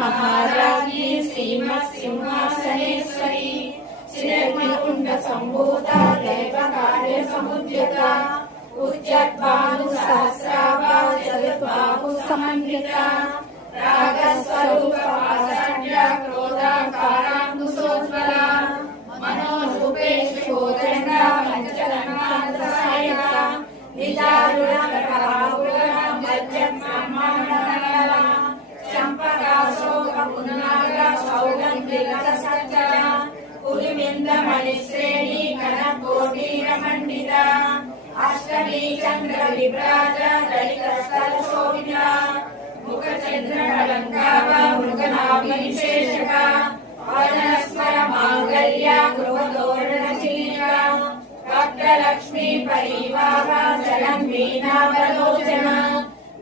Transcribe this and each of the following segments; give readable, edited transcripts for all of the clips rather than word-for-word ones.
महाराजी श्रीमत्सिंहासनेश्वरी श्रीवैकुंठ संभूता दैवकार्य समुद्यता उच्चद्भानु सहस्राभा चतुर्बाहु समन्विता रागस्वरूप पाषाढ्य क्रोधाकारांकुशोज्ज्वला मनोरूपेषु कोदण्डा पंचरत्नान्तरायिका निजारुण प्रभावुरा मध्यब्रह्माण्डमण्डला चंपकाशोक पुन्नाग सौगन्धिक सज्जला पुलिमिंद मणिश्रेणी कनकोटीरमण्डिता अष्टमी चंद्र विभ्राज ललित स्थल शोभिता मुखचंद्र अलंकावा मृगनाभि विशेषका वदनस्मर मांगल्य गृहतोरण चिलिका वक्त्रलक्ष्मी परिवाहा जलं वीणावलोचना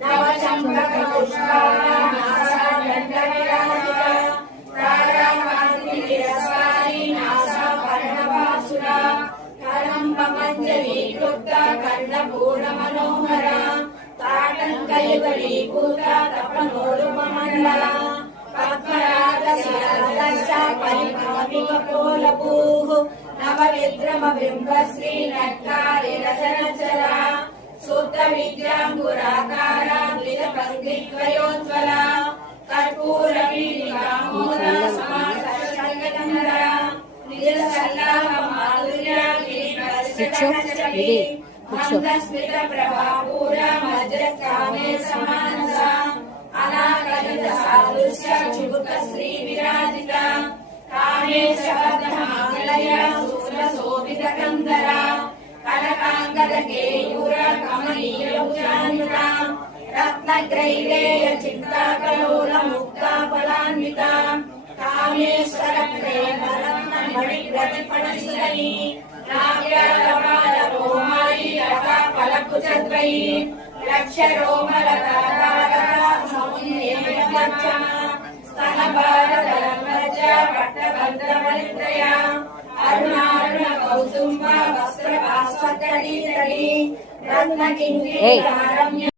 नवचंपक पुष्पाः NASA दण्डविराजिता ताराकान्ति विरसायि NASA पर्णवासुरा कलम्बमञ्जरीकृता कर्णपूर्णमनोहरा ताटङ्कयुगलीभूता तपनोरुपमण्डला पद्मरागशिरदर्शा परिभ्रमिकपोलपूः नवविद्रमबिम्बश्री नट्टारिरचनचला शुद्ध विद्याङ्कुराकारा द्विजपङ्क्तिद्वयोज्ज्वला कर्पूरवीलिकामूला समासर्षङ्गचन्द्रा निजसल्लाभमाधुर्या गिरिप्रस्फुटचली मन्दस्मित प्रभापूरा वज्रकामे समानसा अनाकलित सादृश्य चुबुक श्री विराजिता कामे शबद्धमालया सूत्रशोभित कन्दरा कनकांगद केयूर कमनीयभुजान्विता रत्नग्रैलेय चिन्ताकलोल मुक्ताफलान्विता कामेश्वर प्रेमरत्नमणिप्रतिफलशिखरी नाव्यालवालरोमायि रथफलकुचद्वयी लक्ष्यरोमलतारा सौम्येयमर्चना स्तनभारतलम्बजा पट्टभद्रवलित्रया अरुणारुण कौसुम्ब वस्त्रभास्वत्तडी रत्नकिङ्किणी